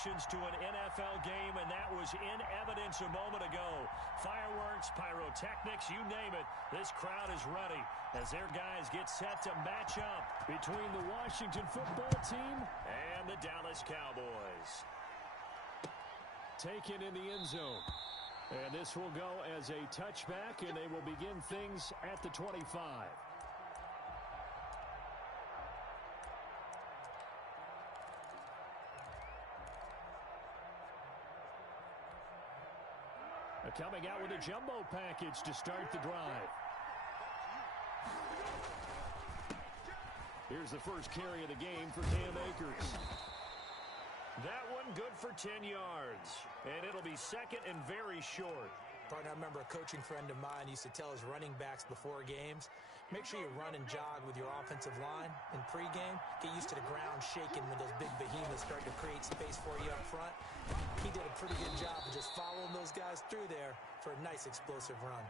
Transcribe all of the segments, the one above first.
connections to an NFL game, and that was in evidence a moment ago. Fireworks, pyrotechnics, you name it. This crowd is ready as their guys get set to match up between the Washington football team and the Dallas Cowboys. Taken in the end zone. And this will go as a touchback, and they will begin things at the 25. Coming out with a jumbo package to start the drive. Here's the first carry of the game for Cam Akers. That one good for 10 yards. And it'll be second and very short. Partner, I remember a coaching friend of mine used to tell his running backs before games, make sure you run and jog with your offensive line in pregame. Get used to the ground shaking when those big behemoths start to create space for you up front. He did a pretty good job of just following those guys through there for a nice explosive run.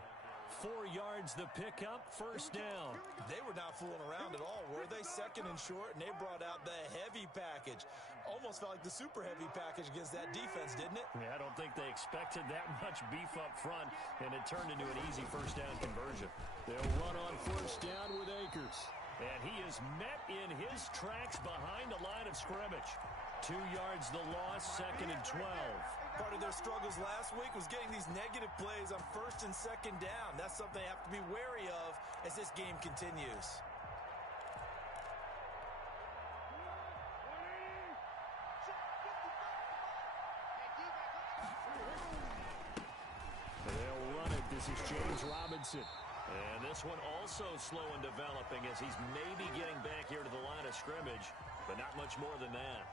4 yards the pickup, first down. They were not fooling around at all, were they? Second and short, and they brought out the heavy package. Almost felt like the super heavy package against that defense, didn't it? Yeah, I don't think they expected that much beef up front, and it turned into an easy first down conversion. They'll run on first down with Akers. And he is met in his tracks behind the line of scrimmage. 2 yards the loss, second and 12. Part of their struggles last week was getting these negative plays on first and second down. That's something they have to be wary of as this game continues. They'll run it. This is James Robinson. And this one also slow in developing as he's maybe getting back here to the line of scrimmage, but not much more than that.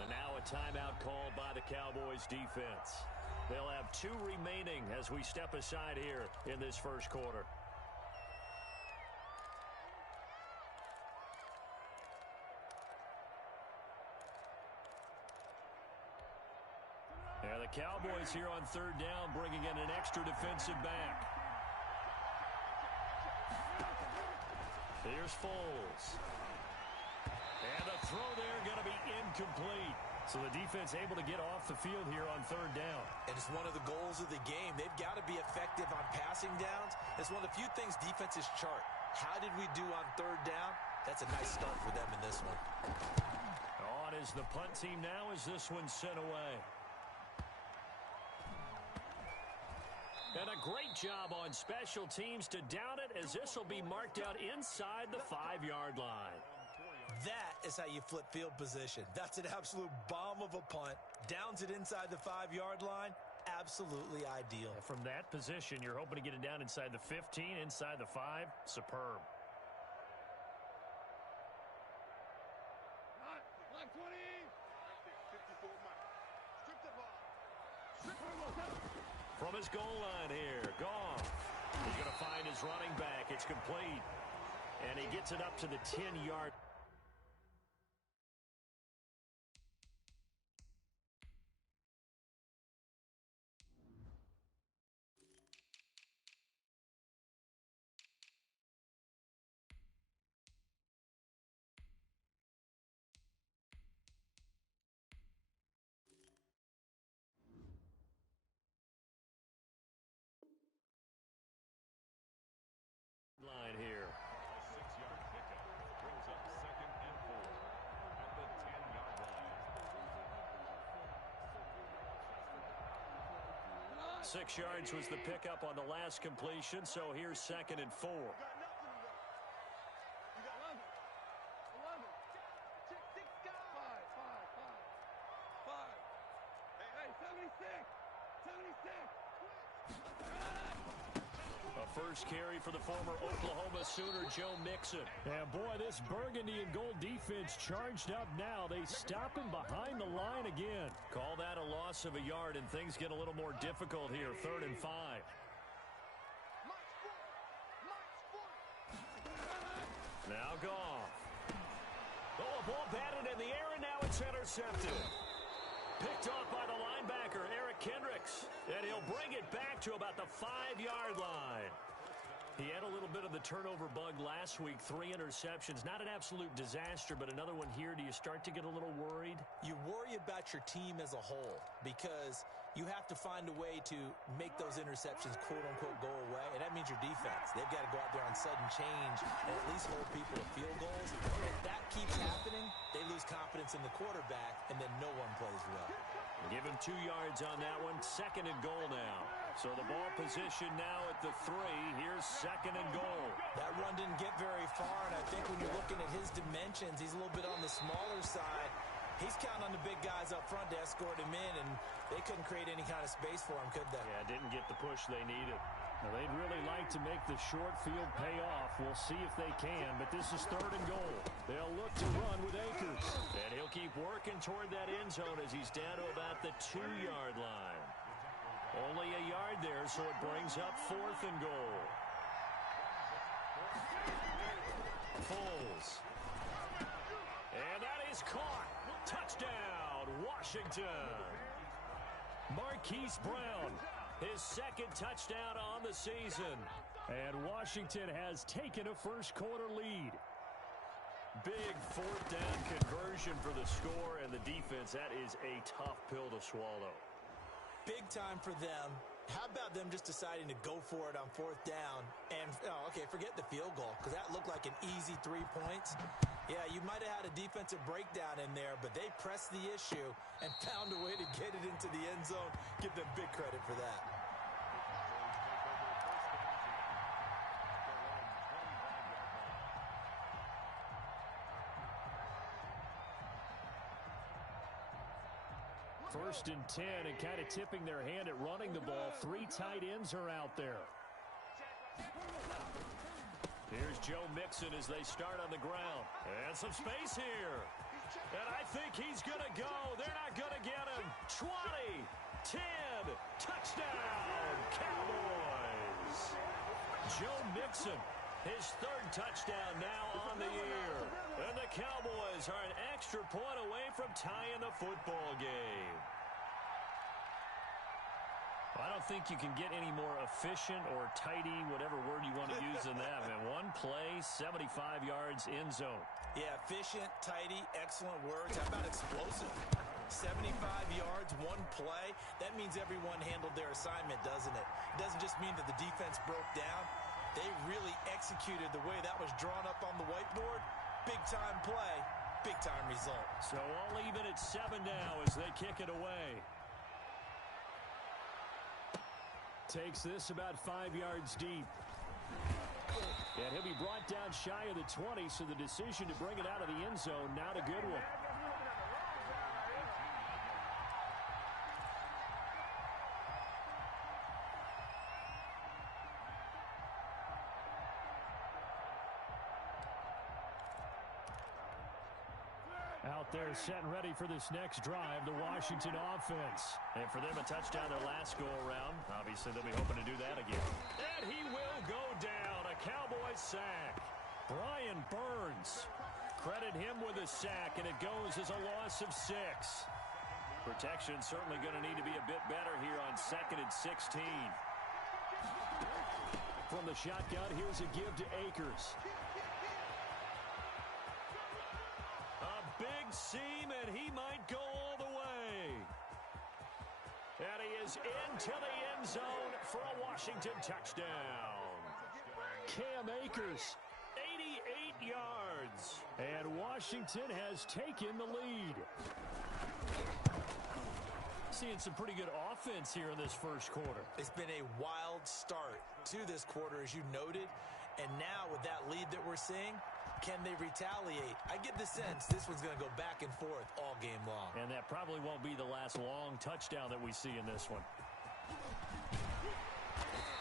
And now a timeout called by the Cowboys defense. They'll have 2 remaining as we step aside here in this first quarter. And the Cowboys here on third down bringing in an extra defensive back. Here's Foles. And the throw there going to be incomplete. So the defense able to get off the field here on third down. And it's one of the goals of the game. They've got to be effective on passing downs. It's one of the few things defenses chart. How did we do on third down? That's a nice start for them in this one. On is the punt team now as this one's sent away. And a great job on special teams to down it as this will be marked out inside the 5-yard line. That is how you flip field position. That's an absolute bomb of a punt. Downs it inside the 5-yard line. Absolutely ideal. From that position, you're hoping to get it down inside the 15, inside the 5. Superb. From his goal line here, Goff. He's going to find his running back. It's complete. And he gets it up to the 10-yard. Line here. A 6-yard pickup brings up second and 4 at the 10-yard line. 6 yards was the pickup on the last completion, so here's second and 4. First carry for the former Oklahoma Sooner, Joe Mixon. And boy, this burgundy and gold defense charged up now. They stop him behind the line again. Call that a loss of a yard, and things get a little more difficult here. 3rd and 5. Now Goff. Oh, a ball batted in the air, and now it's intercepted. Picked off by the linebacker, Eric Kendricks. And he'll bring it back to about the 5-yard line. He had a little bit of the turnover bug last week, 3 interceptions. Not an absolute disaster, but another one here. Do you start to get a little worried? You worry about your team as a whole because you have to find a way to make those interceptions, quote-unquote, go away, and that means your defense. They've got to go out there on sudden change and at least hold people to field goals. If that keeps happening, they lose confidence in the quarterback, and then no one plays well. Give him 2 yards on that one. 2nd and goal now. So the ball position now at the 3. Here's 2nd and goal. That run didn't get very far, and I think when you're looking at his dimensions, he's a little bit on the smaller side. He's counting on the big guys up front to escort him in, and they couldn't create any kind of space for him, could they? Yeah, didn't get the push they needed. Now, they'd really like to make the short field pay off. We'll see if they can, but this is 3rd and goal. They'll look to run with Akers. And he'll keep working toward that end zone as he's down to about the 2-yard line. Only a yard there, so it brings up 4th and goal. Foles. And that is caught. Touchdown, Washington. Marquise Brown, his 2nd touchdown on the season. And Washington has taken a first-quarter lead. Big 4th down conversion for the score, and the defense, that is a tough pill to swallow. Big time for them. How about them just deciding to go for it on 4th down? And, okay, forget the field goal, because that looked like an easy 3 points. Yeah, you might have had a defensive breakdown in there, but they pressed the issue and found a way to get it into the end zone. Give them big credit for that. First and 10, and kind of tipping their hand at running the ball. 3 tight ends are out there. Here's Joe Mixon as they start on the ground. And some space here. And I think he's going to go. They're not going to get him. 20, 10, touchdown, Cowboys. Joe Mixon, his 3rd touchdown now on the year. And the Cowboys are an extra point away from tying the football game. I don't think you can get any more efficient or tidy, whatever word you want to use in that. Man, 1 play, 75 yards, end zone. Yeah, efficient, tidy, excellent words. How about explosive? 75 yards, 1 play. That means everyone handled their assignment, doesn't it? It doesn't just mean that the defense broke down. They really executed the way that was drawn up on the whiteboard. Big-time play, big-time result. So all even at 7 now as they kick it away. Takes this about 5 yards deep. And he'll be brought down shy of the 20, so the decision to bring it out of the end zone, not a good one. Out there setting ready for this next drive, the Washington offense. And for them, a touchdown their last go-around. Obviously, they'll be hoping to do that again. And he will go down. A Cowboys sack. Brian Burns. Credit him with a sack, and it goes as a loss of 6. Protection certainly going to need to be a bit better here on 2nd and 16. From the shotgun, here's a give to Akers. Big seam, and he might go all the way. And he is into the end zone for a Washington touchdown. Cam Akers, 88 yards. And Washington has taken the lead. Seeing some pretty good offense here in this first quarter. It's been a wild start to this quarter, as you noted. And now with that lead that we're seeing, can they retaliate? I get the sense this one's going to go back and forth all game long. And that probably won't be the last long touchdown that we see in this one.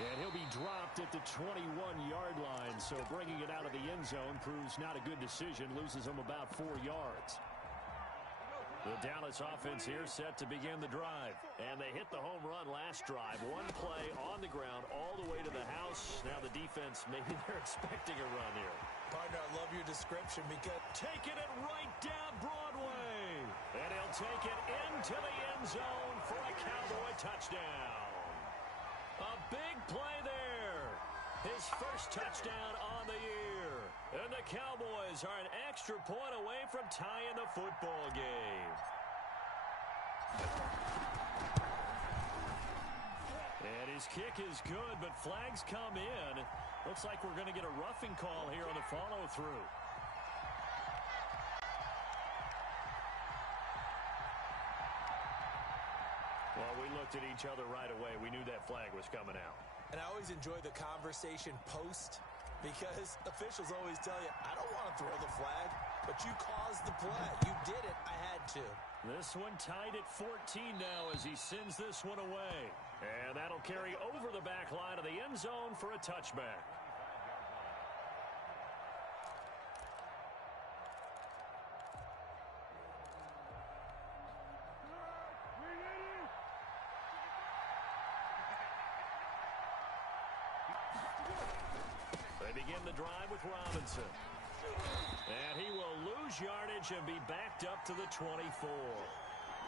And he'll be dropped at the 21-yard line, so bringing it out of the end zone proves not a good decision, loses him about 4 yards. The Dallas offense here set to begin the drive. And they hit the home run last drive. 1 play on the ground all the way to the house. Now the defense, maybe they're expecting a run here. Partner, I love your description because taking it right down Broadway. And he'll take it into the end zone for a Cowboy touchdown. A big play there. his first touchdown on the year. And the Cowboys are an extra point away from tying the football game. And his kick is good, but flags come in. Looks like we're going to get a roughing call here on the follow-through. Well, we looked at each other right away. We knew that flag was coming out. And I always enjoy the conversation post because officials always tell you, I don't want to throw the flag, but you caused the play. You did it. I had to. This one tied at 14 now as he sends this one away. And that'll carry over the back line of the end zone for a touchback. They begin the drive with Robinson. And he will lose yardage and be backed up to the 24.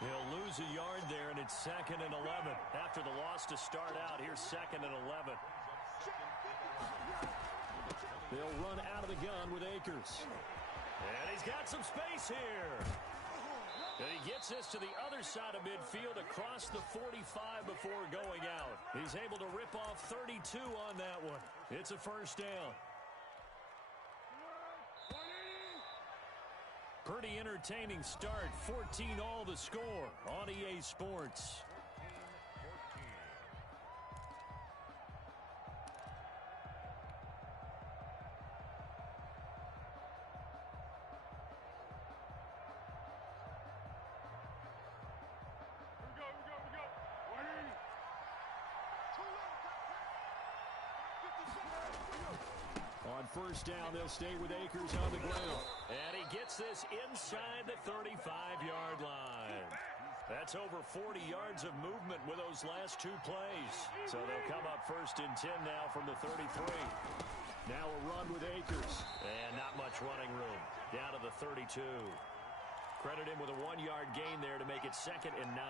He'll lose a yard there, and it's 2nd and 11. After the loss to start out, here's 2nd and 11. They'll run out of the gun with Akers. And he's got some space here. And he gets this to the other side of midfield across the 45 before going out. He's able to rip off 32 on that one. It's a first down. Pretty entertaining start. 14-all the score on EA Sports. On first down, they'll stay with Akers on the ground. And he gets this inside the 35-yard line. That's over 40 yards of movement with those last two plays. So they'll come up 1st and 10 now from the 33. Now a run with Akers. And not much running room. Down to the 32. Credit him with a 1-yard gain there to make it 2nd and 9.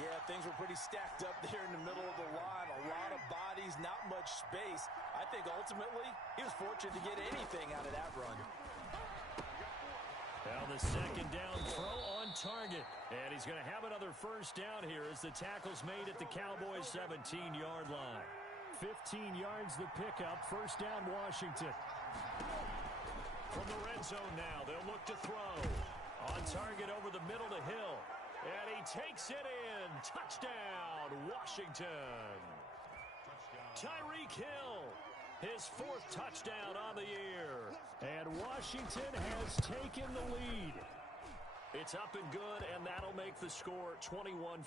Yeah, things were pretty stacked up there in the middle of the line. A lot of bodies, not much space. I think ultimately he was fortunate to get anything out of that run. Now the 2nd down throw on target. And he's going to have another first down here as the tackle's made at the Cowboys' 17-yard line. 15 yards the pickup. First down, Washington. From the red zone now, they'll look to throw. On target over the middle to Hill. And he takes it in. Touchdown, Washington. Tyreek Hill, his 4th touchdown on the year. And Washington has taken the lead. It's up and good, and that'll make the score 21-14.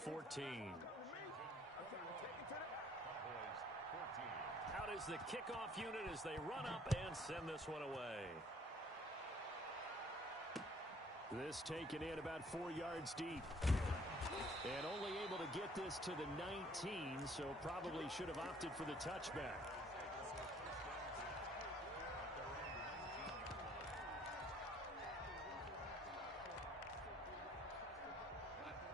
Out is the kickoff unit as they run up and send this one away. This taken in about 4 yards deep. And only able to get this to the 19, so probably should have opted for the touchback.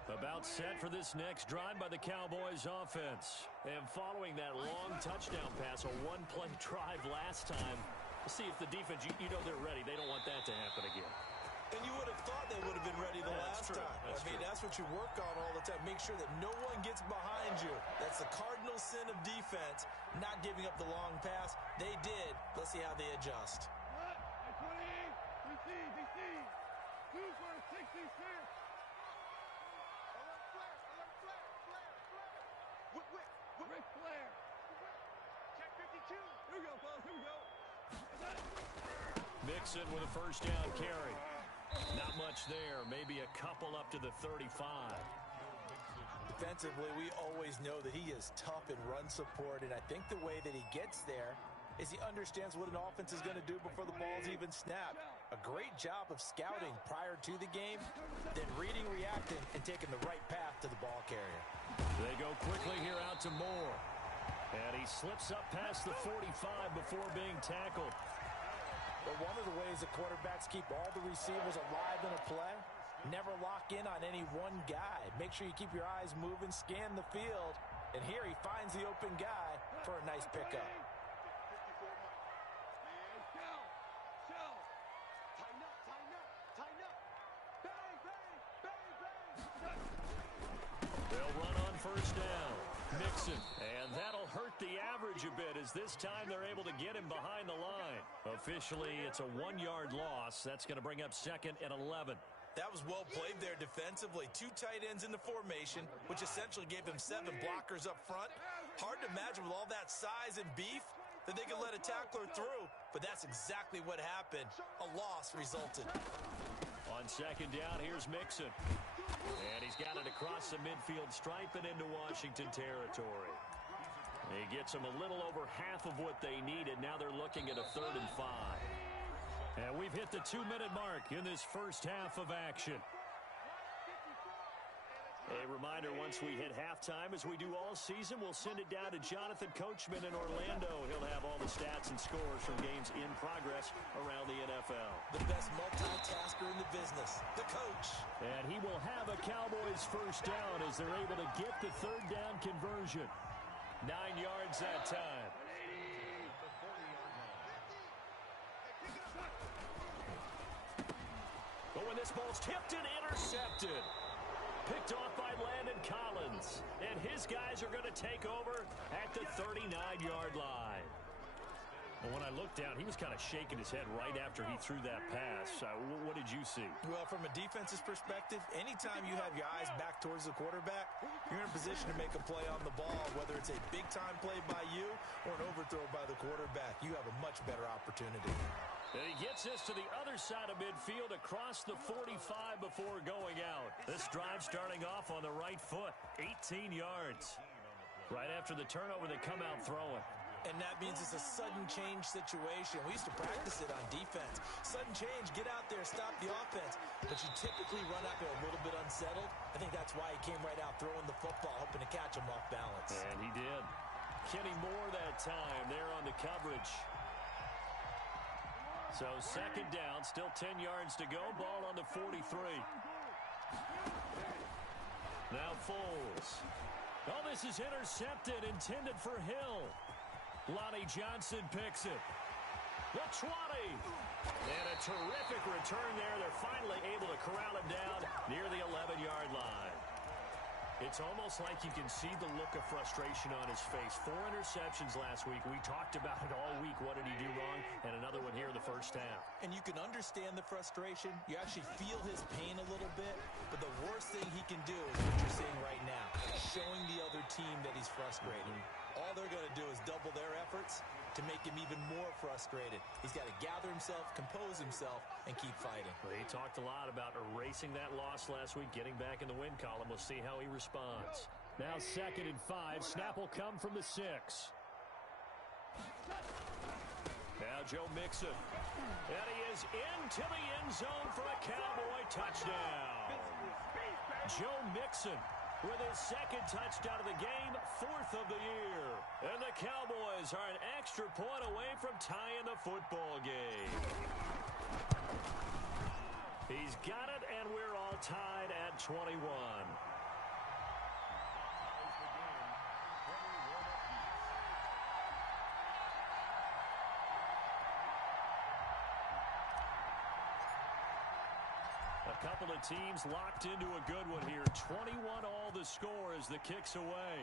About set for this next drive by the Cowboys offense. And following that long touchdown pass, a one-play drive last time. We'll see if the defense, you know they're ready. They don't want that to happen again. And you would have thought they would have been ready the last time. That's what you work on all the time. Make sure that no one gets behind you. That's the cardinal sin of defense, not giving up the long pass. They did. Let's see how they adjust. Mixon with a first down carry. Not much there. Maybe a couple up to the 35. Defensively, we always know that he is tough in run support, and I think the way that he gets there is he understands what an offense is going to do before the ball's even snapped. A great job of scouting prior to the game, then reading, reacting, and taking the right path to the ball carrier. They go quickly here out to Moore. And he slips up past the 45 before being tackled. But one of the ways that quarterbacks keep all the receivers alive in a play, never lock in on any one guy. Make sure you keep your eyes moving, scan the field. And here he finds the open guy for a nice pickup. first down. Mixon. And that'll hurt the average a bit as this time they're able to get him behind the line. Officially, it's a 1-yard loss. That's going to bring up 2nd and 11. That was well played there defensively. 2 tight ends in the formation, which essentially gave them 7 blockers up front. Hard to imagine with all that size and beef that they could let a tackler through, but that's exactly what happened. A loss resulted. On 2nd down, here's Mixon. And he's got it across the midfield stripe and into Washington territory. He gets them a little over half of what they needed. Now they're looking at a 3rd and 5. And we've hit the 2-minute mark in this first half of action. A reminder, once we hit halftime, as we do all season, we'll send it down to Jonathan Coachman in Orlando. He'll have all the stats and scores from games in progress around the NFL. The best multitasker in the business, the coach. And he will have a Cowboys first down as they're able to get the 3rd down conversion. 9 yards that time. But when this ball's tipped and intercepted. Picked off by Landon Collins. And his guys are going to take over at the 39-yard line. Well, when I looked down, he was kind of shaking his head right after he threw that pass. What did you see? Well, from a defense's perspective, anytime you have your eyes back towards the quarterback, you're in a position to make a play on the ball, whether it's a big-time play by you or an overthrow by the quarterback. You have a much better opportunity. And he gets this to the other side of midfield across the 45 before going out. This drive starting off on the right foot, 18 yards. Right after the turnover, they come out throwing. And that means it's a sudden change situation. We used to practice it on defense. Sudden change, get out there, stop the offense. But you typically run out there a little bit unsettled. I think that's why he came right out throwing the football, hoping to catch him off balance. And he did. Kenny Moore that time there on the coverage. So 2nd down, still 10 yards to go. Ball on the 43. Now Foles. Oh, this is intercepted, intended for Hill. Lonnie Johnson picks it. The 20. And a terrific return there. They're finally able to corral him down near the 11-yard line. It's almost like you can see the look of frustration on his face. 4 interceptions last week. We talked about it all week. What did he do wrong? And another one here in the first half. And you can understand the frustration. You actually feel his pain a little bit. But the worst thing he can do is what you're seeing right now, showing the other team that he's frustrated. All they're going to do is double their efforts to make him even more frustrated. He's got to gather himself, compose himself, and keep fighting. Well, he talked a lot about erasing that loss last week, getting back in the win column. We'll see how he responds. Now 2nd and 5. Snap will come from the 6. Now Joe Mixon. And he is into the end zone for a Cowboy touchdown. Joe Mixon with his 2nd touchdown of the game, 4th of the year. And the Cowboys are an extra point away from tying the football game. He's got it, and we're all tied at 21. A couple of teams locked into a good one here. 21 all the score as the kick's away.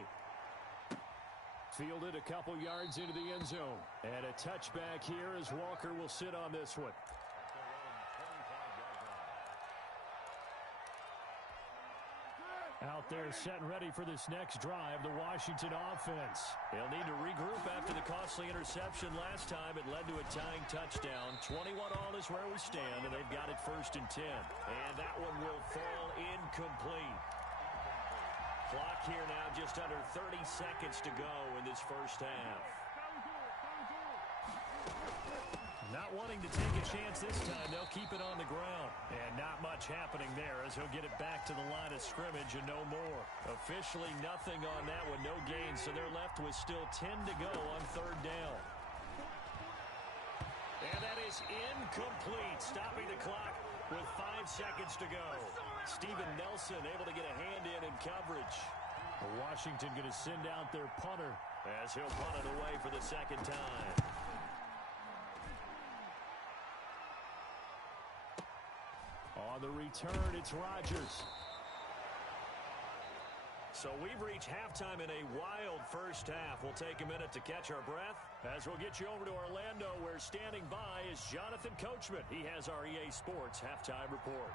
Fielded a couple yards into the end zone. And a touchback here as Walker will sit on this one. Out there set and ready for this next drive, the Washington offense. They'll need to regroup after the costly interception last time. It led to a tying touchdown. 21 all is where we stand, and they've got it 1st and 10. And that one will fall incomplete. Clock here now just under 30 seconds to go in this first half. Not wanting to take a chance this time, they'll keep it on the ground. And not much happening there as he'll get it back to the line of scrimmage and no more. Officially nothing on that one, no gain, so they're left with still 10 to go on 3rd down. And that is incomplete, stopping the clock with 5 seconds to go. Steven Nelson able to get a hand in coverage. Washington going to send out their punter as he'll punt it away for the 2nd time. On the return, it's Rodgers. So we've reached halftime in a wild first half. We'll take a minute to catch our breath as we'll get you over to Orlando, where standing by is Jonathan Coachman. He has our EA Sports halftime report.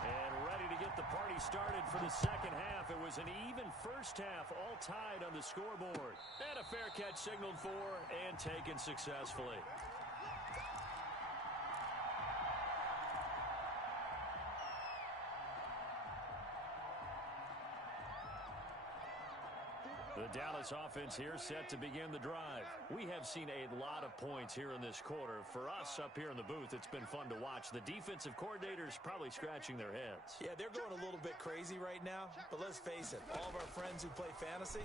And ready to get the party started for the second half. It was an even first half, all tied on the scoreboard. And a fair catch signaled for and taken successfully. The Dallas offense here set to begin the drive. We have seen a lot of points here in this quarter. For us up here in the booth, it's been fun to watch. The defensive coordinators probably scratching their heads. Yeah, they're going a little bit crazy right now, but let's face it, all of our friends who play fantasy,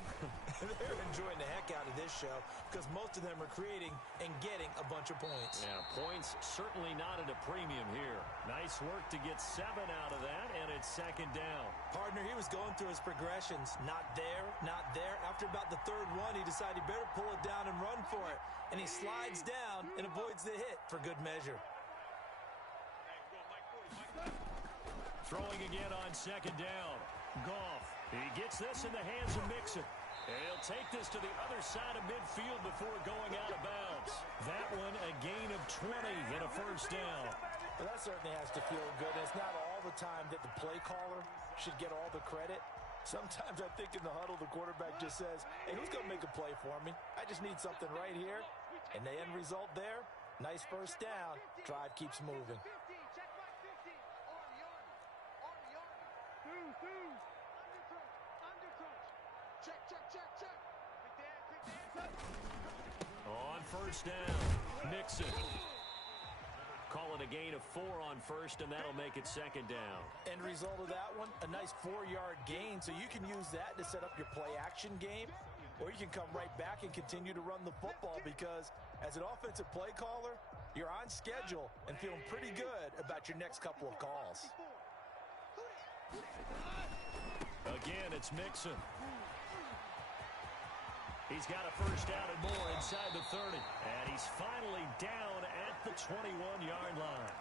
they're enjoying the heck out of this show because most of them are creating and getting a bunch of points. Yeah, points certainly not at a premium here. Nice work to get 7 out of that, and it's second down. Partner, he was going through his progressions. Not there, not there. After about the third one, he decided he better pull it down and run for it. And he slides down and avoids the hit for good measure. Throwing again on second down. Goff. He gets this in the hands of Mixon. And he'll take this to the other side of midfield before going out of bounds. That one a gain of 20 and a first down. Well, that certainly has to feel good. It's not all the time that the play caller should get all the credit. Sometimes I think in the huddle, the quarterback just says, hey, who's going to make a play for me? I just need something right here. And the end result there, nice first down. Drive keeps moving. On first down, Mixon. Call it a gain of 4 on first, and that'll make it second down. End result of that one, a nice 4-yard gain, so you can use that to set up your play-action game, or you can come right back and continue to run the football because as an offensive play caller, you're on schedule and feeling pretty good about your next couple of calls. Again, it's Mixon. He's got a first down and more inside the 30. And he's finally down at the 21-yard line.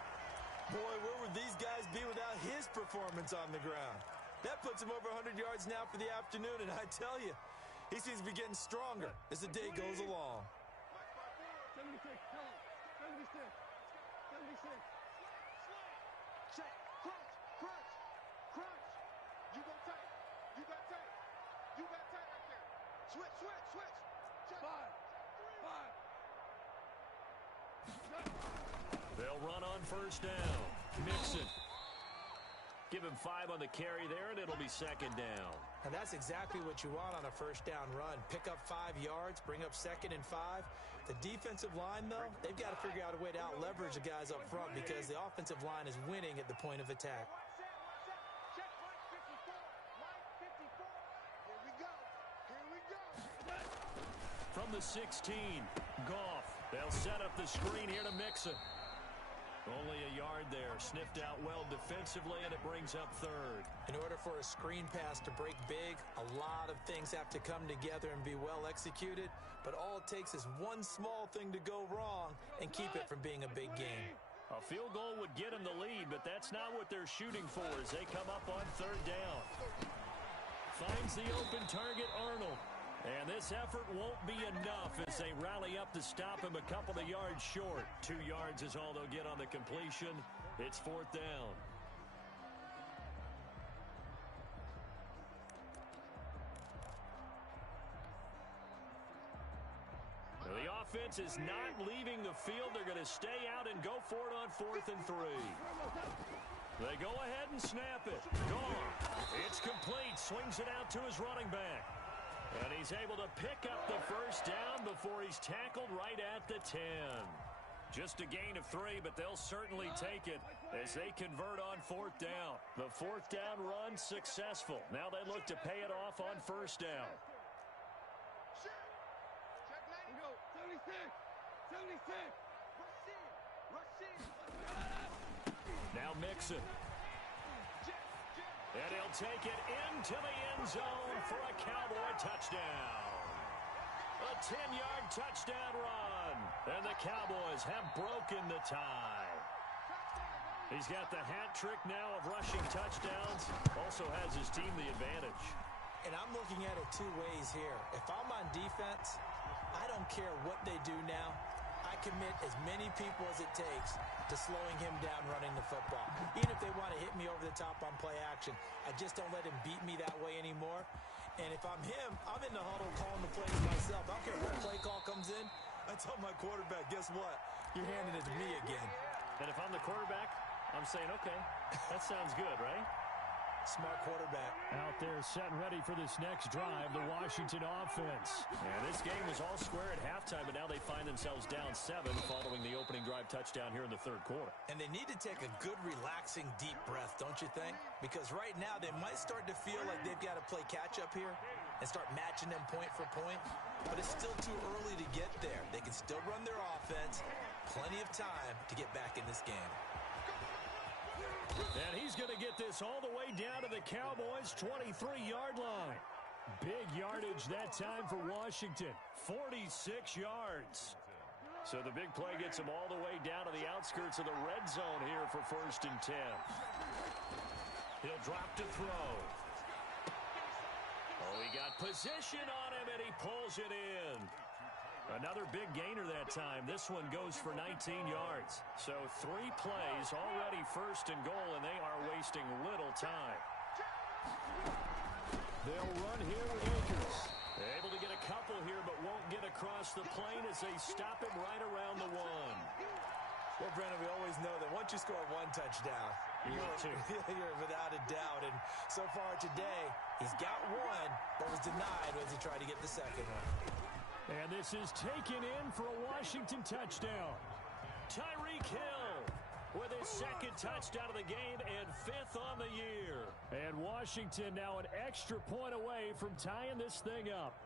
Boy, where would these guys be without his performance on the ground? That puts him over 100 yards now for the afternoon, and I tell you, he seems to be getting stronger as the day goes along. 76, tell him. 76. 76. Check. Crunch. Crunch. Crunch. You go tight. You got tight. You got tight right there. Switch, switch, switch. Check. 5. 5. They'll run on first down. Mixon. Give him 5 on the carry there, and it'll be second down. And that's exactly what you want on a first down run. Pick up 5 yards, bring up second and 5. The defensive line, though, they've got to figure out a way to out-leverage the guys up front because the offensive line is winning at the point of attack. Check. Line 54. Line 54. Here we go. Here we go. From the 16, Goff. They'll set up the screen here to Mixon. Only a yard there. Sniffed out well defensively, and it brings up third. In order for a screen pass to break big, a lot of things have to come together and be well executed. But all it takes is one small thing to go wrong and keep it from being a big game. A field goal would get them the lead, but that's not what they're shooting for as they come up on third down. Finds the open target, Arnold. And this effort won't be enough as they rally up to stop him a couple of yards short. 2 yards is all they'll get on the completion. It's fourth down. Now, the offense is not leaving the field. They're going to stay out and go for it on 4th and 3. They go ahead and snap it. Gone. It's complete. Swings it out to his running back. And he's able to pick up the first down before he's tackled right at the 10. Just a gain of 3, but they'll certainly take it as they convert on 4th down. The 4th down run successful. Now they look to pay it off on first down. Check 90. Go. 76. 76. Rush in. Now Mixon. And he'll take it into the end zone for a Cowboy touchdown. A 10-yard touchdown run. And the Cowboys have broken the tie. He's got the hat trick now of rushing touchdowns. Also has his team the advantage. And I'm looking at it two ways here. If I'm on defense, I don't care what they do now. I commit as many people as it takes to slowing him down running the football. Even if they want to hit me over the top on play action, I just don't let him beat me that way anymore. And if I'm him, I'm in the huddle calling the plays myself. I don't care what play call comes in. I tell my quarterback, guess what? You're handing it to me again. And if I'm the quarterback, I'm saying, okay, that sounds good, right? Smart quarterback. Out there set and ready for this next drive, the Washington offense. And this game was all square at halftime, but now they find themselves down 7 following the opening drive touchdown here in the third quarter. And they need to take a good, relaxing, deep breath, don't you think? Because right now they might start to feel like they've got to play catch-up here and start matching them point for point. But it's still too early to get there. They can still run their offense. Plenty of time to get back in this game. And he's going to get this all the way down to the Cowboys' 23-yard line. Big yardage that time for Washington, 46 yards. So the big play gets him all the way down to the outskirts of the red zone here for 1st and 10. He'll drop to throw. Oh, he got position on him, and he pulls it in. Another big gainer that time. This one goes for 19 yards. So 3 plays, already 1st and goal, and they are wasting little time. They'll run here with Akers. Able to get a couple here, but won't get across the plane as they stop him right around the 1. Well, Brandon, we always know that once you score 1 touchdown, you're without a doubt. And so far today, he's got 1, but was denied as he tried to get the second one. And this is taken in for a Washington touchdown. Tyreek Hill with his 2nd touchdown of the game and 5th on the year. And Washington now an extra point away from tying this thing up.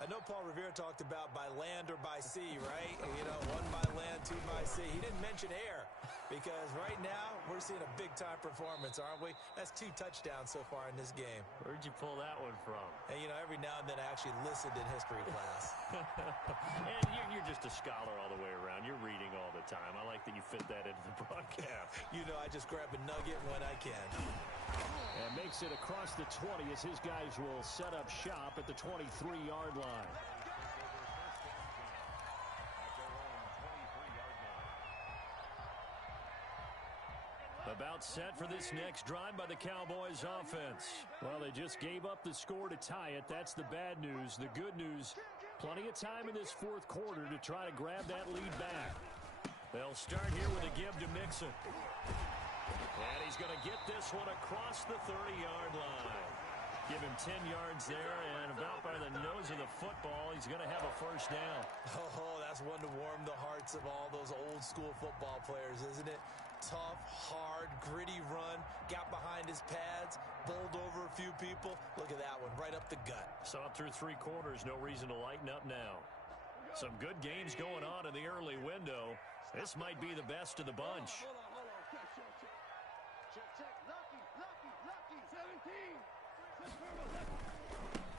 I know Paul Revere talked about by land or by sea, right? You know, 1 by land, 2 by sea. He didn't mention air because right now we're seeing a big-time performance, aren't we? That's 2 touchdowns so far in this game. Where'd you pull that one from? And, you know, every now and then I actually listened in history class. And you're just a scholar all the way around. You're reading all the time. I like that you fit that into the broadcast. You know, I just grab a nugget when I can. And makes it across the 20 as his guys will set up shop at the 23-yard line. About set for this next drive by the Cowboys offense. Well, they just gave up the score to tie it. That's the bad news. The good news, plenty of time in this 4th quarter to try to grab that lead back. They'll start here with a give to Mixon. And he's going to get this one across the 30-yard line. Give him 10 yards there, and about by the nose of the football, he's going to have a 1st down. Oh, that's one to warm the hearts of all those old-school football players, isn't it? Tough, hard, gritty run, got behind his pads, bowled over a few people. Look at that one, right up the gut. Saw through 3 quarters, no reason to lighten up now. Some good games going on in the early window. This might be the best of the bunch. Hold on. Check. Lucky. 17.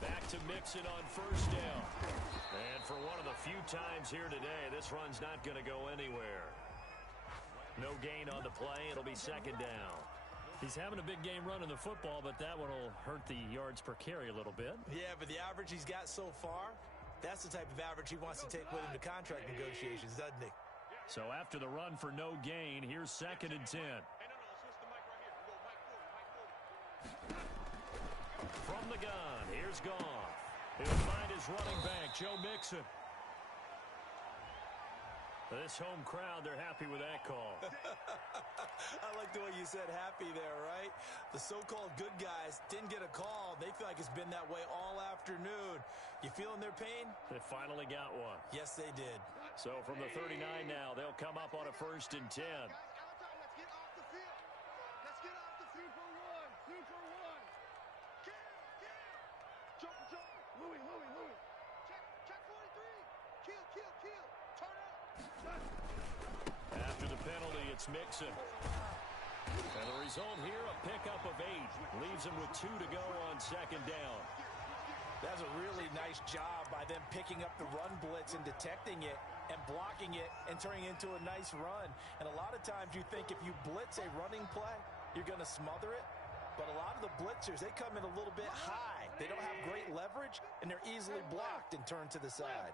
Back to Mixon on 1st down. And for one of the few times here today, this run's not going to go anywhere. No gain on the play. It'll be 2nd down. He's having a big game running the football, but that one will hurt the yards per carry a little bit. Yeah, but the average he's got so far, that's the type of average he wants to take with him to contract negotiations, doesn't he? So after the run for no gain, here's 2nd and 10. From the gun, here's Goff. He'll find his running back, Joe Mixon. This home crowd, they're happy with that call. I like the way you said happy there, right? The so-called good guys didn't get a call. They feel like it's been that way all afternoon. You feeling their pain? They finally got one. Yes, they did. So from the 39 now, they'll come up on a 1st and 10. Guys, let's get off the field. Let's get off the field for 1. 2 for 1. Kill. Louis. Check 43. Kill. Turn up. After the penalty, it's Mixon. And the result here, a pickup of 8. Leaves him with 2 to go on 2nd down. That's a really nice job by them picking up the run blitz and detecting it and blocking it and turning it into a nice run. And a lot of times you think if you blitz a running play, you're going to smother it. But a lot of the blitzers, they come in a little bit high. They don't have great leverage, and they're easily blocked and turned to the side.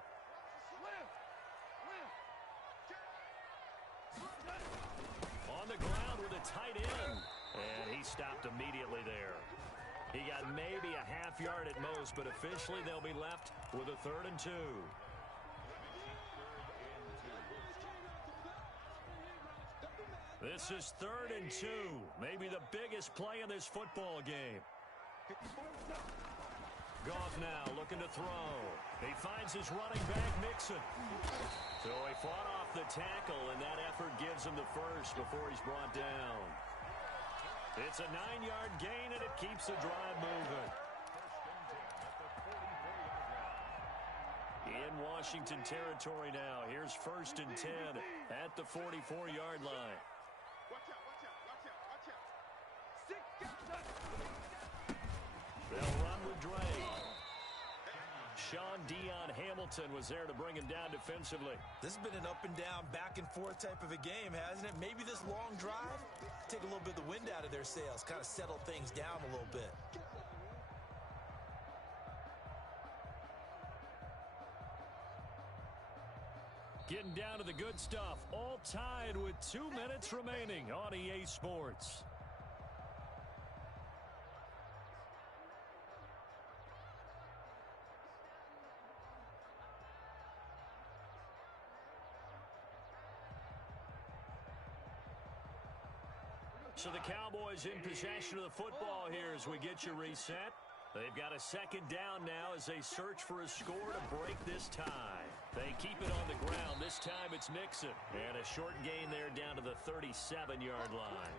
On the ground with a tight end. And he stopped immediately there. He got maybe a half yard at most, but officially they'll be left with a 3rd and 2. This is 3rd and 2. Maybe the biggest play in this football game. Goff now looking to throw. He finds his running back, Mixon. So he fought off the tackle, and that effort gives him the first before he's brought down. It's a 9-yard gain, and it keeps the drive moving. In Washington territory now. Here's 1st and 10 at the 44-yard line. Watch out, watch out, watch out, watch out. They'll run with Dre. Sean Dion Hamilton was there to bring him down defensively. This has been an up-and-down, back-and-forth type of a game, hasn't it? Maybe this long drive, take a little bit of the wind out of their sails, kind of settle things down a little bit. Getting down to the good stuff. All tied with 2 minutes remaining on EA Sports. So the Cowboys in possession of the football here as we get you reset. They've got a 2nd down now as they search for a score to break this tie. They keep it on the ground. This time it's Mixon. And a short gain there down to the 37-yard line.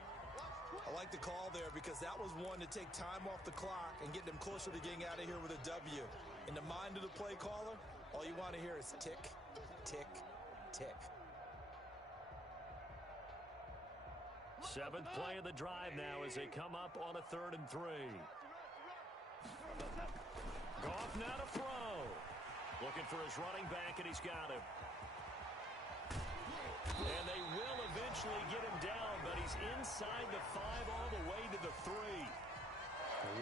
I like the call there because that was one to take time off the clock and get them closer to getting out of here with a W. In the mind of the play caller, all you want to hear is tick, tick, tick. 7th play of the drive now as they come up on a 3rd and 3. Goff now to throw. Looking for his running back, and he's got him. And they will eventually get him down, but he's inside the 5 all the way to the 3.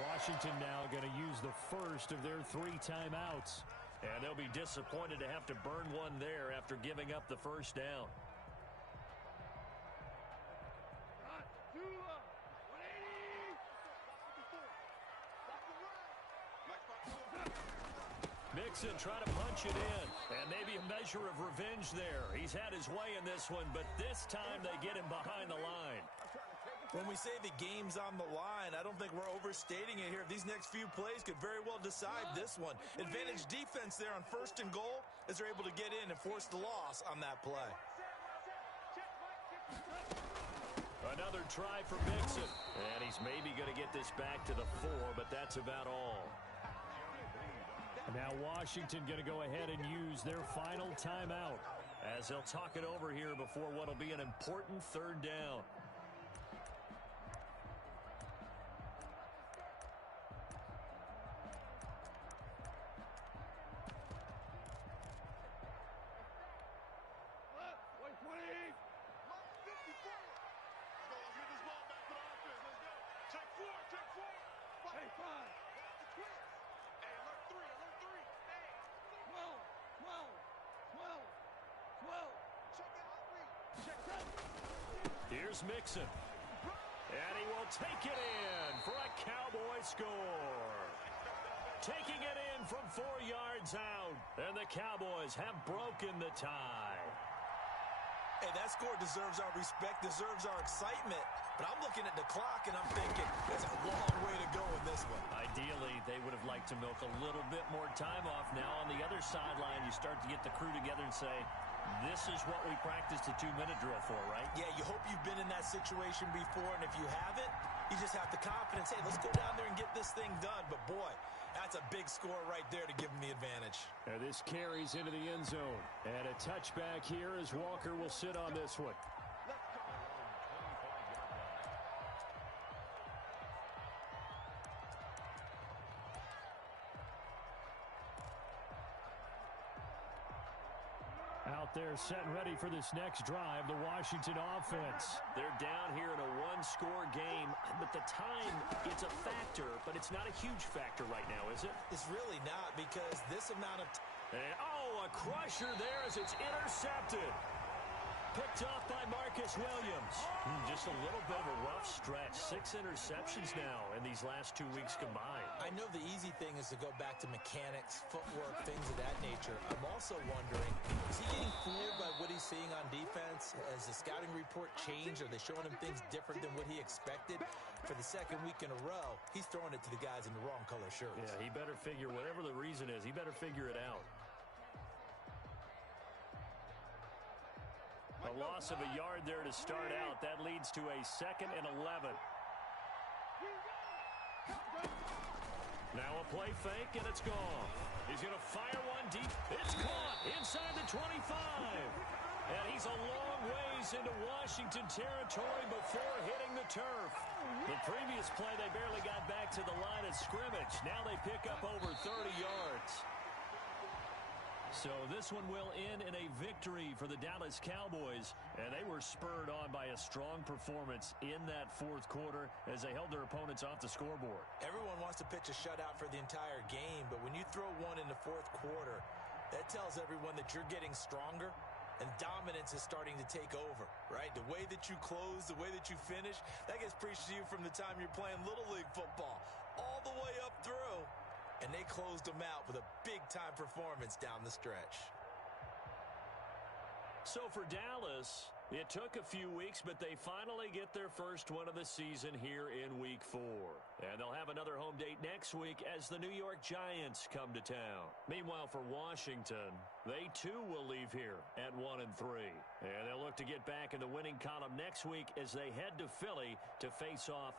Washington now going to use the first of their 3 timeouts. And they'll be disappointed to have to burn one there after giving up the first down. Mixon trying to punch it in, and maybe a measure of revenge there. He's had his way in this one, but this time they get him behind the line. When we say the game's on the line, I don't think we're overstating it here. These next few plays could very well decide this one. Advantage defense there on 1st and goal as they're able to get in and force the loss on that play. Another try for Mixon, and he's maybe going to get this back to the 4, but that's about all. Now Washington going to go ahead and use their final timeout as they'll talk it over here before what will be an important 3rd down. Here's Mixon. And he will take it in for a Cowboy score. Taking it in from 4 yards out. And the Cowboys have broken the tie. Hey, that score deserves our respect, deserves our excitement. But I'm looking at the clock, and I'm thinking, there's a long way to go in this one. Ideally, they would have liked to milk a little bit more time off. Now, on the other sideline, you start to get the crew together and say, this is what we practiced a 2-minute drill for, right? Yeah, you hope you've been in that situation before, and if you haven't, you just have the confidence, hey, let's go down there and get this thing done. But, boy, that's a big score right there to give them the advantage. And this carries into the end zone. And a touchback here as Walker will sit on this one. Out They're set and ready for this next drive, the Washington offense. They're down here in a one-score game, but the time, it's a factor, but it's not a huge factor right now, is it? It's really not, because this amount of and, a crusher there as it's intercepted. Picked off by Marcus Williams. Just a little bit of a rough stretch. 6 interceptions now in these last 2 weeks combined. I know the easy thing is to go back to mechanics, footwork, things of that nature. I'm also wondering, is he getting fooled by what he's seeing on defense? Has the scouting report changed? Are they showing him things different than what he expected? For the second week in a row, he's throwing it to the guys in the wrong color shirts. Yeah, he better figure, whatever the reason is, he better figure it out. A loss of a yard there to start out. That leads to a 2nd and 11. Now a play fake, and it's gone. He's going to fire one deep. It's caught inside the 25. And he's a long ways into Washington territory before hitting the turf. The previous play, they barely got back to the line of scrimmage. Now they pick up over 30 yards. So this one will end in a victory for the Dallas Cowboys, and they were spurred on by a strong performance in that 4th quarter as they held their opponents off the scoreboard. Everyone wants to pitch a shutout for the entire game, but when you throw one in the 4th quarter, that tells everyone that you're getting stronger and dominance is starting to take over, right? The way that you close, the way that you finish, that gets preached to you from the time you're playing Little League football all the way up through. And they closed them out with a big-time performance down the stretch. So for Dallas, it took a few weeks, but they finally get their first one of the season here in Week 4. And they'll have another home date next week as the New York Giants come to town. Meanwhile, for Washington, they too will leave here at 1-3. And they'll look to get back in the winning column next week as they head to Philly to face off